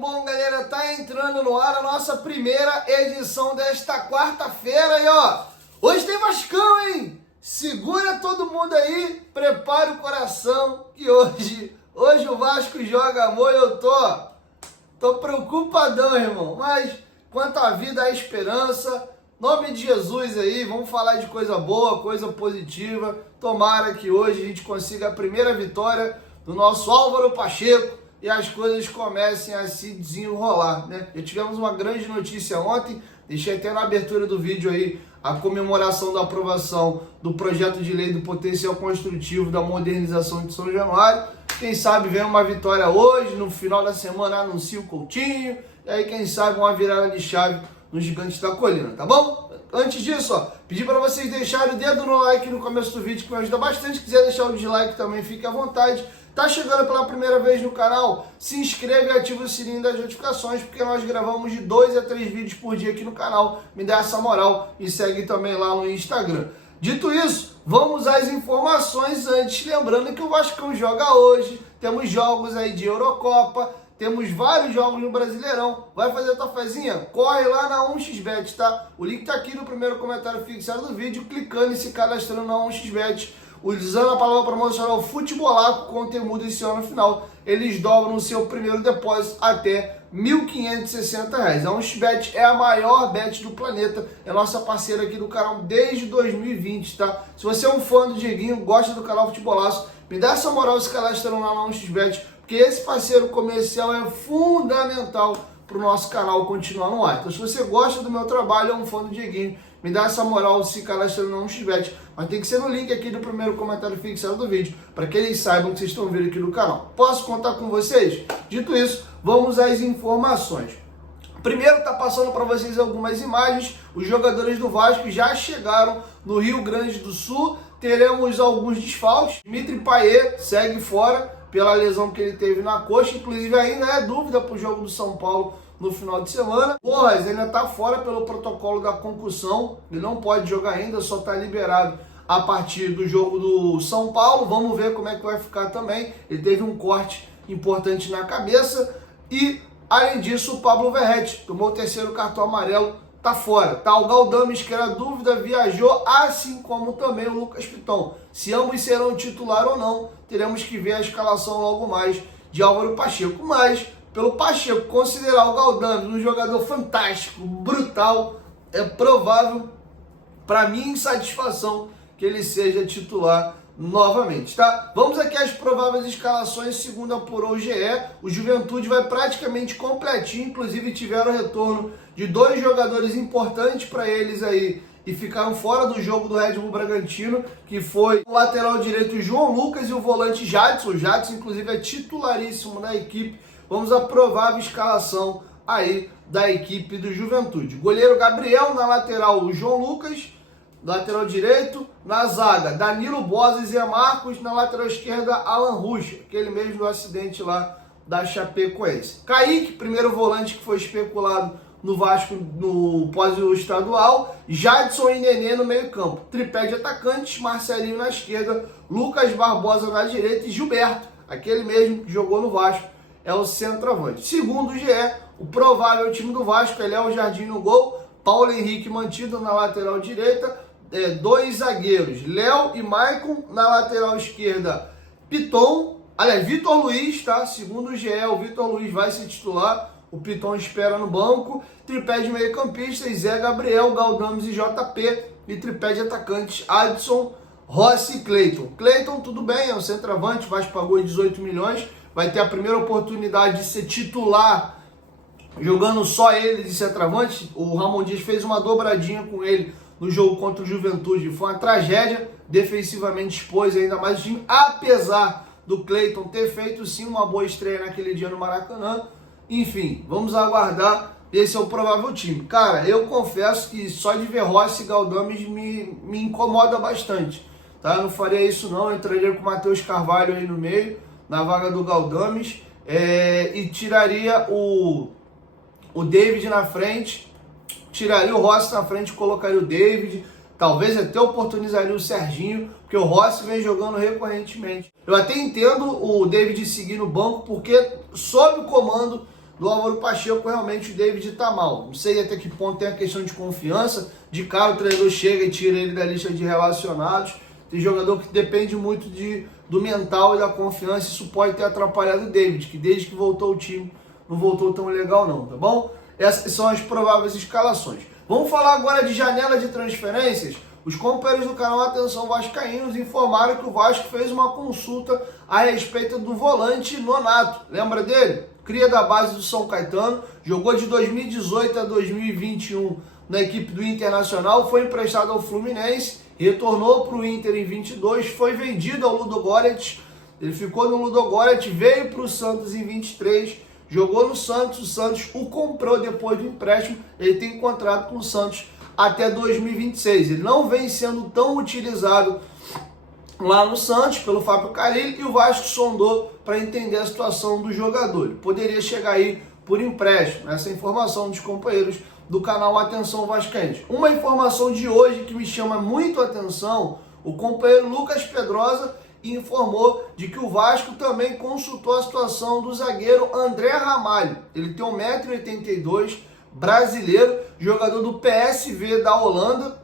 bom, galera? Tá entrando no ar a nossa primeira edição desta quarta-feira e ó, hoje tem Vascão, hein? Segura todo mundo aí, prepara o coração que hoje o Vasco joga, amor, eu tô preocupadão, irmão, mas quanto à vida, a esperança, nome de Jesus aí, vamos falar de coisa boa, coisa positiva, tomara que hoje a gente consiga a primeira vitória do nosso Álvaro Pacheco e as coisas comecem a se desenrolar, né? Já tivemos uma grande notícia ontem, deixei até na abertura do vídeo aí a comemoração da aprovação do projeto de lei do potencial construtivo da modernização de São Januário. Quem sabe vem uma vitória hoje, no final da semana anuncia o Coutinho, e aí quem sabe uma virada de chave nos Gigantes da Colina, tá bom? Antes disso, ó, pedir para vocês deixarem o dedo no like no começo do vídeo, que me ajuda bastante. Se quiser deixar o dislike também, fique à vontade. Tá chegando pela primeira vez no canal? Se inscreve e ativa o sininho das notificações, porque nós gravamos de 2 a 3 vídeos por dia aqui no canal. Me dá essa moral e segue também lá no Instagram. Dito isso, vamos às informações antes. Lembrando que o Vascão joga hoje, temos jogos aí de Eurocopa, temos vários jogos no Brasileirão. Vai fazer a tua fezinha? Corre lá na 1xBet, tá? O link tá aqui no primeiro comentário fixado do vídeo, clicando e se cadastrando na 1xBet. Usando a palavra promocional Futebolaco, com temudo esse ano no final, eles dobram o seu primeiro depósito até R$ 1.560. A 1xBet é a maior bet do planeta, é nossa parceira aqui do canal desde 2020, tá? Se você é um fã do Dieguinho, gosta do canal Futebolaço, me dá essa moral se cadastrando lá na 1xBet, porque esse parceiro comercial é fundamental para o nosso canal continuar no ar. Então, se você gosta do meu trabalho, é um fã do Dieguinho, me dá essa moral se cadastrando no 1xBet, mas tem que ser no link aqui do primeiro comentário fixado do vídeo, para que eles saibam que vocês estão vindo aqui no canal. Posso contar com vocês? Dito isso, vamos às informações. Primeiro, tá passando para vocês algumas imagens. Os jogadores do Vasco já chegaram no Rio Grande do Sul. Teremos alguns desfalques. Dimitri Payet segue fora pela lesão que ele teve na coxa, inclusive ainda é dúvida para o jogo do São Paulo no final de semana. Porras ainda está fora pelo protocolo da concussão, ele não pode jogar ainda, só está liberado a partir do jogo do São Paulo. Vamos ver como é que vai ficar também. Ele teve um corte importante na cabeça e, além disso, o Pablo Verratti tomou o terceiro cartão amarelo, tá fora. Tá, o Galdames, que era dúvida, viajou, assim como também o Lucas Piton. Se ambos serão titular ou não, teremos que ver a escalação logo mais de Álvaro Pacheco. Mas, pelo Pacheco considerar o Galdames um jogador fantástico, brutal, é provável, para minha insatisfação, que ele seja titular novamente, tá? Vamos aqui às prováveis escalações, segundo apurou o GE. O Juventude vai praticamente completinho, inclusive tiveram retorno de 2 jogadores importantes para eles aí e ficaram fora do jogo do Red Bull Bragantino, que foi o lateral direito João Lucas e o volante Jadson. O Jadson, inclusive, é titularíssimo na equipe. Vamos à provável escalação aí da equipe do Juventude. Goleiro Gabriel, na lateral o João Lucas, lateral direito, na zaga Danilo Bosa e Zé Marcos, na lateral esquerda Alan Rusch, aquele mesmo do acidente lá da Chapecoense. Kaique, primeiro volante que foi especulado no Vasco no pós-estadual, Jadson e Nenê no meio campo, tripé de atacantes, Marcelinho na esquerda, Lucas Barbosa na direita e Gilberto, aquele mesmo que jogou no Vasco, é o centroavante. Segundo o GE, o provável time do Vasco é Léo Jardim no gol, Paulo Henrique mantido na lateral direita, 2 zagueiros, Léo e Maicon, na lateral esquerda, Piton, aliás, Vitor Luiz, tá? Segundo o GE, o Vitor Luiz vai se titular, o Piton espera no banco, tripé de meio-campistas, Zé Gabriel, Galdames e JP, e tripé de atacantes, Adson, Rossi e Cleiton. Cleiton, tudo bem, é um centroavante, o Vasco pagou 18 milhões, vai ter a primeira oportunidade de ser titular, jogando só ele de centroavante. O Ramon Dias fez uma dobradinha com ele no jogo contra o Juventude, foi uma tragédia, defensivamente expôs ainda mais o time, apesar do Cleiton ter feito sim uma boa estreia naquele dia no Maracanã. Enfim, vamos aguardar, esse é o provável time. Cara, eu confesso que só de ver Rossi e Galdames me incomoda bastante, tá? Eu não faria isso não, eu entraria com o Matheus Carvalho aí no meio, na vaga do Galdames, e tiraria o David na frente, tiraria o Rossi na frente, colocaria o David, talvez até oportunizaria o Serginho, porque o Rossi vem jogando recorrentemente. Eu até entendo o David seguir no banco, porque sob o comando do Álvaro Pacheco, realmente o David está mal. Não sei até que ponto tem a questão de confiança, de cara o treinador chega e tira ele da lista de relacionados. Tem jogador que depende muito do mental e da confiança, isso pode ter atrapalhado o David, que desde que voltou ao time não voltou tão legal não, tá bom? Essas são as prováveis escalações. Vamos falar agora de janela de transferências. Os companheiros do canal Atenção Vascaínos informaram que o Vasco fez uma consulta a respeito do volante Nonato. Lembra dele? Cria da base do São Caetano, jogou de 2018 a 2021 na equipe do Internacional, foi emprestado ao Fluminense, retornou para o Inter em 22, foi vendido ao Ludogorets, ele ficou no Ludogorets, veio para o Santos em 23, jogou no Santos, o Santos o comprou depois do empréstimo, ele tem contrato com o Santos até 2026. Ele não vem sendo tão utilizado lá no Santos pelo Fábio Carille e o Vasco sondou para entender a situação do jogador. Ele poderia chegar aí por empréstimo. Essa é a informação dos companheiros do canal Atenção Vascaínos. Uma informação de hoje que me chama muito a atenção, o companheiro Lucas Pedrosa informou de que o Vasco também consultou a situação do zagueiro André Ramalho. Ele tem 1,82 m, brasileiro, jogador do PSV da Holanda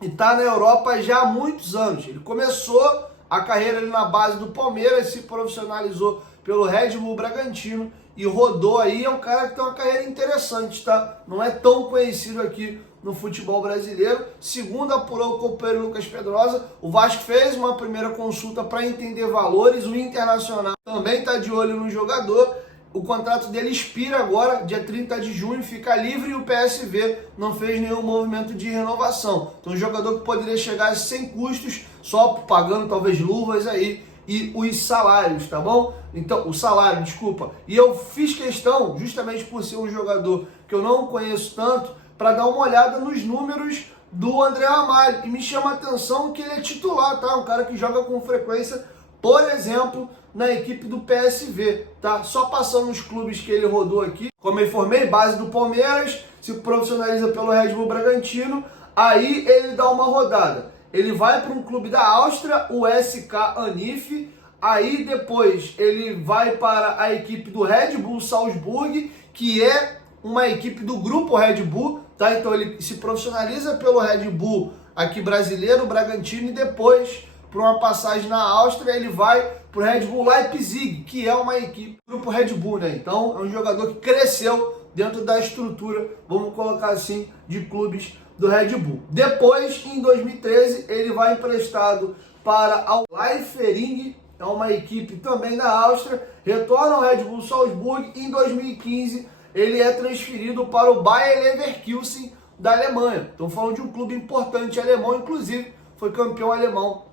e está na Europa já há muitos anos. Ele começou a carreira ali na base do Palmeiras, se profissionalizou pelo Red Bull Bragantino e rodou aí. É um cara que tem uma carreira interessante, tá? Não é tão conhecido aqui no futebol brasileiro. Segundo apurou o companheiro Lucas Pedrosa, o Vasco fez uma primeira consulta para entender valores. O Internacional também está de olho no jogador. O contrato dele expira agora, dia 30 de junho, fica livre e o PSV não fez nenhum movimento de renovação. Então, um jogador que poderia chegar sem custos, só pagando talvez luvas aí e os salários, tá bom? Então, o salário, desculpa. E eu fiz questão, justamente por ser um jogador que eu não conheço tanto, para dar uma olhada nos números do André Ramalho. E me chama a atenção que ele é titular, tá? Um cara que joga com frequência, por exemplo, na equipe do PSV, tá? Só passando os clubes que ele rodou aqui. Como eu informei, base do Palmeiras, se profissionaliza pelo Red Bull Bragantino, aí ele dá uma rodada. Ele vai para um clube da Áustria, o SK Anif, aí depois ele vai para a equipe do Red Bull Salzburg, que é uma equipe do grupo Red Bull, tá? Então ele se profissionaliza pelo Red Bull aqui brasileiro, Bragantino, e depois, por uma passagem na Áustria, ele vai para o Red Bull Leipzig, que é uma equipe do grupo Red Bull, né? Então é um jogador que cresceu dentro da estrutura, vamos colocar assim, de clubes do Red Bull. Depois, em 2013, ele vai emprestado para a Leifering, é uma equipe também da Áustria, retorna ao Red Bull Salzburg e em 2015 ele é transferido para o Bayer Leverkusen da Alemanha. Estamos falando de um clube importante alemão, inclusive foi campeão alemão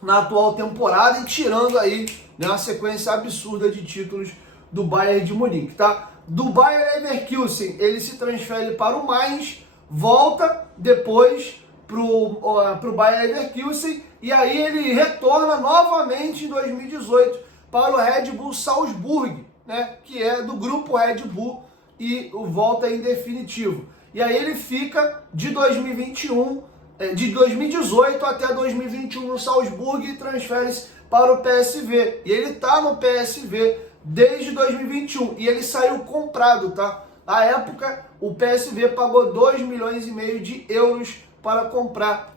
na atual temporada e tirando aí, né, uma sequência absurda de títulos do Bayern de Munique, tá? Do Bayer Leverkusen ele se transfere para o Mainz, volta depois pro Bayer Leverkusen e aí ele retorna novamente em 2018 para o Red Bull Salzburg, né, que é do grupo Red Bull e o volta em definitivo. E aí ele fica de 2018 até 2021 no Salzburg e transfere-se para o PSV. E ele está no PSV desde 2021 e ele saiu comprado, tá? Na época, o PSV pagou 2,5 milhões de euros para comprar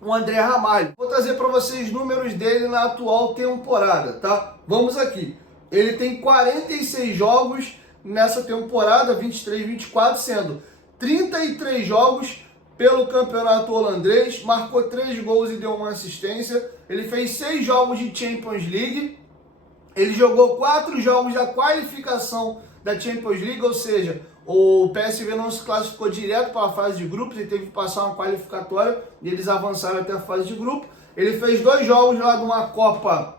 o André Ramalho. Vou trazer para vocês números dele na atual temporada, tá? Vamos aqui. Ele tem 46 jogos nessa temporada, 23-24, sendo 33 jogos pelo campeonato holandês, marcou 3 gols e deu uma assistência. Ele fez 6 jogos de Champions League, ele jogou 4 jogos da qualificação da Champions League, ou seja, o PSV não se classificou direto para a fase de grupos, ele teve que passar uma qualificatória e eles avançaram até a fase de grupo. Ele fez 2 jogos lá de uma Copa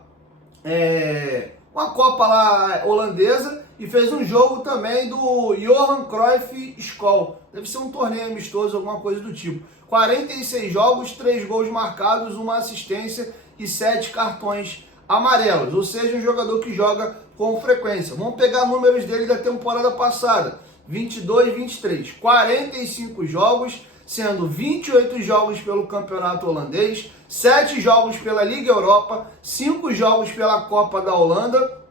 lá holandesa e fez um jogo também do Johan Cruyff School. Deve ser um torneio amistoso, alguma coisa do tipo. 46 jogos, 3 gols marcados, 1 assistência e 7 cartões amarelos. Ou seja, um jogador que joga com frequência. Vamos pegar números dele da temporada passada. 22-23. 45 jogos, sendo 28 jogos pelo campeonato holandês, 7 jogos pela Liga Europa, 5 jogos pela Copa da Holanda,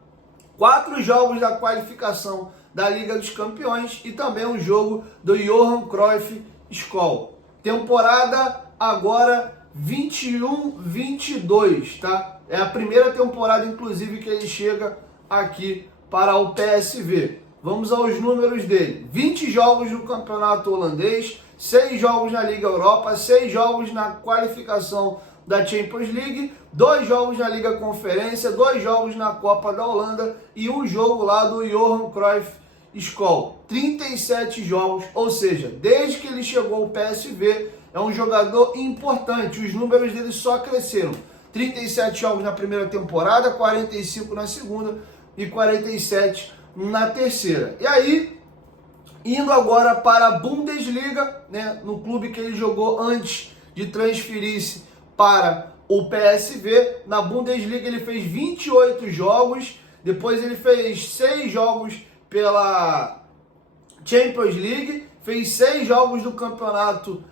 4 jogos da qualificação da Liga dos Campeões e também um jogo do Johan Cruyff School. Temporada agora 21-22, tá? É a primeira temporada, inclusive, que ele chega aqui para o PSV. Vamos aos números dele. 20 jogos no campeonato holandês, 6 jogos na Liga Europa, 6 jogos na qualificação da Champions League, 2 jogos na Liga Conferência, 2 jogos na Copa da Holanda e um jogo lá do Johan Cruyff School. 37 jogos, ou seja, desde que ele chegou ao PSV, é um jogador importante. Os números dele só cresceram. 37 jogos na primeira temporada, 45 na segunda e 47 na terceira. E aí, indo agora para a Bundesliga, né, no clube que ele jogou antes de transferir-se para o PSV. Na Bundesliga ele fez 28 jogos, depois ele fez 6 jogos pela Champions League, fez 6 jogos do campeonato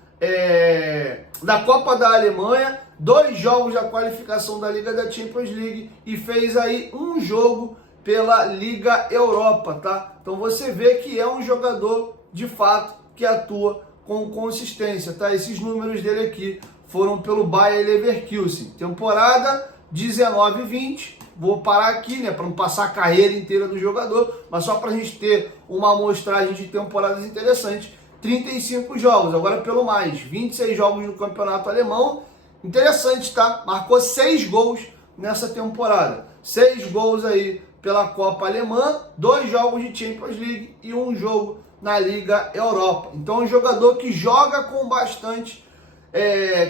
da Copa da Alemanha, 2 jogos da qualificação da Liga da Champions League e fez aí um jogo pela Liga Europa, tá? Então você vê que é um jogador de fato que atua com consistência, tá? Esses números dele aqui foram pelo Bayer Leverkusen. Temporada 19-20. Vou parar aqui, né, para não passar a carreira inteira do jogador, mas só para a gente ter uma amostragem de temporadas interessantes. 35 jogos, agora pelo mais. 26 jogos no campeonato alemão. Interessante, tá? Marcou 6 gols nessa temporada. 6 gols aí pela Copa Alemã, 2 jogos de Champions League e um jogo na Liga Europa. Então é um jogador que joga com bastante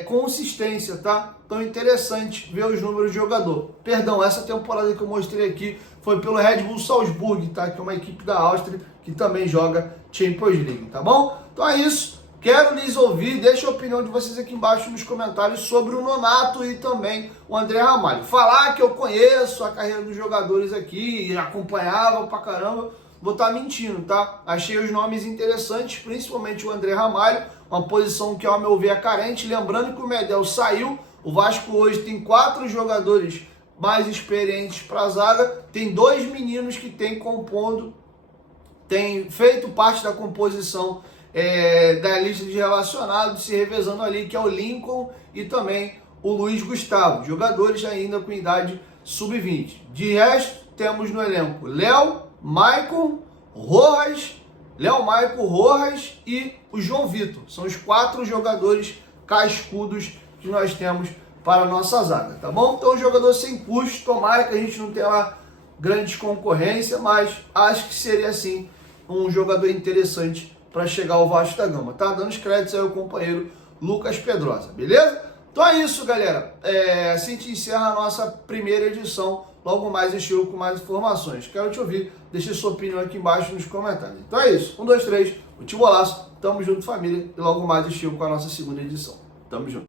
consistência, tá? Então é interessante ver os números do jogador. Perdão, essa temporada que eu mostrei aqui foi pelo Red Bull Salzburg, tá? Que é uma equipe da Áustria que também joga Champions League, tá bom? Então é isso. Quero lhes ouvir, deixa a opinião de vocês aqui embaixo nos comentários sobre o Nonato e também o André Ramalho. Falar que eu conheço a carreira dos jogadores aqui e acompanhava pra caramba, vou estar mentindo, tá? Achei os nomes interessantes, principalmente o André Ramalho, uma posição que ao meu ver é carente. Lembrando que o Medel saiu, o Vasco hoje tem 4 jogadores mais experientes para a zaga, tem 2 meninos que tem compondo, tem feito parte da composição da lista de relacionados, se revezando ali, que é o Lincoln e também o Luiz Gustavo, jogadores ainda com idade sub-20. De resto, temos no elenco Léo, Maicon, Rojas e o João Vitor. São os 4 jogadores cascudos que nós temos para a nossa zaga, tá bom? Então, um jogador sem custo, tomara que a gente não tenha lá grandes concorrência, mas acho que seria, assim, um jogador interessante para chegar ao Vasco da Gama, tá? Dando os créditos aí ao companheiro Lucas Pedrosa, beleza? Então é isso, galera. Assim a gente encerra a nossa primeira edição. Logo mais eu chego com mais informações. Quero te ouvir. Deixe sua opinião aqui embaixo nos comentários. Então é isso. 1, 2, 3. O Timolaço. Tamo junto, família. E logo mais eu chego com a nossa segunda edição. Tamo junto.